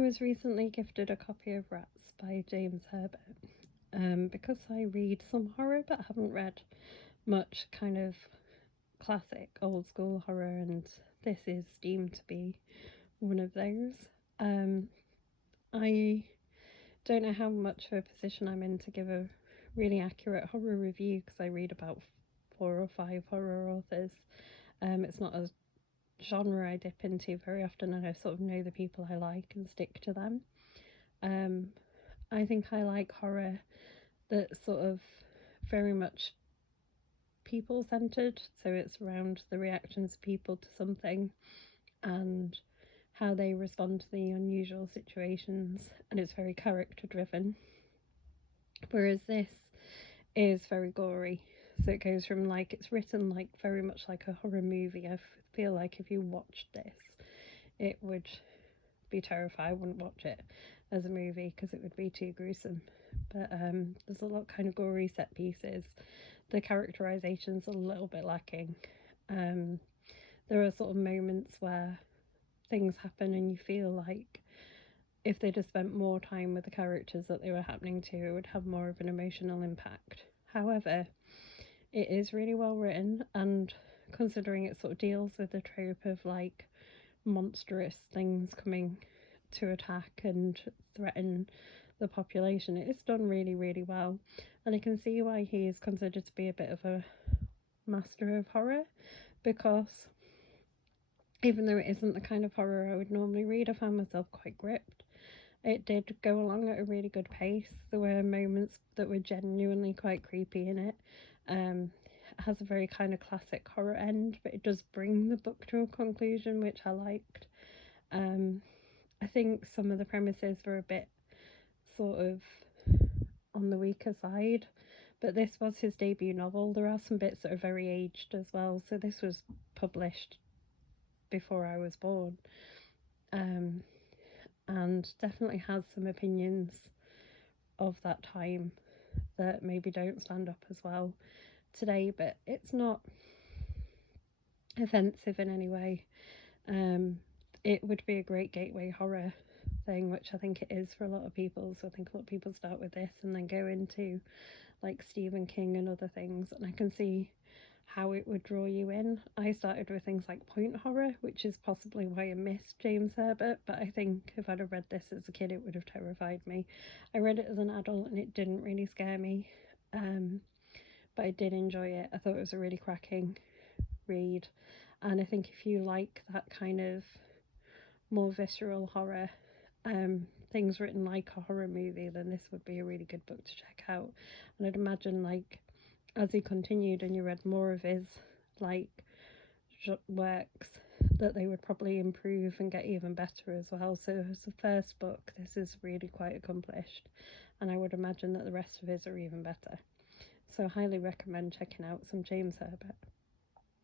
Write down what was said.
was recently gifted a copy of Rats by James Herbert. Because I read some horror but haven't read much kind of classic old school horror, and this is deemed to be one of those. Um, I don't know how much of a position I'm in to give a really accurate horror review because I read about 4 or 5 horror authors. It's not a genre I dip into very often, and I sort of know the people I like and stick to them. Um, I think I like horror that's sort of very much people centered, so it's around the reactions of people to something and how they respond to the unusual situations, and it's very character driven. Whereas this is very gory, so it goes from like it's written like very much like a horror movie. I feel like if you watched this, it would be terrified. I wouldn't watch it as a movie because it would be too gruesome. But there's a lot of kind of gory set pieces. The characterization's a little bit lacking. There are sort of moments where things happen and you feel like if they'd have spent more time with the characters that they were happening to, it would have more of an emotional impact. However, it is really well written, and considering it sort of deals with the trope of like monstrous things coming to attack and threaten the population, it is done really, really well. And I can see why he is considered to be a bit of a master of horror, because even though it isn't the kind of horror I would normally read, I found myself quite gripped. It did go along at a really good pace. There were moments that were genuinely quite creepy in it. It has a very kind of classic horror end, but it does bring the book to a conclusion, which I liked. I think some of the premises were a bit sort of on the weaker side, but this was his debut novel. There are some bits that are very aged as well, so this was published before I was born, and definitely has some opinions of that time that maybe don't stand up as well today, but it's not offensive in any way. It would be a great gateway horror thing, which I think it is for a lot of people. So I think a lot of people start with this and then go into like Stephen King and other things, and I can see how it would draw you in. I started with things like point horror, which is possibly why I missed James Herbert, but I think if I'd have read this as a kid, it would have terrified me. I read it as an adult and it didn't really scare me, but I did enjoy it. I thought it was a really cracking read, and I think if you like that kind of more visceral horror, things written like a horror movie, then this would be a really good book to check out. And I'd imagine like as he continued and you read more of his like works, that they would probably improve and get even better as well. So as the first book, this is really quite accomplished, and I would imagine that the rest of his are even better. So I highly recommend checking out some James Herbert.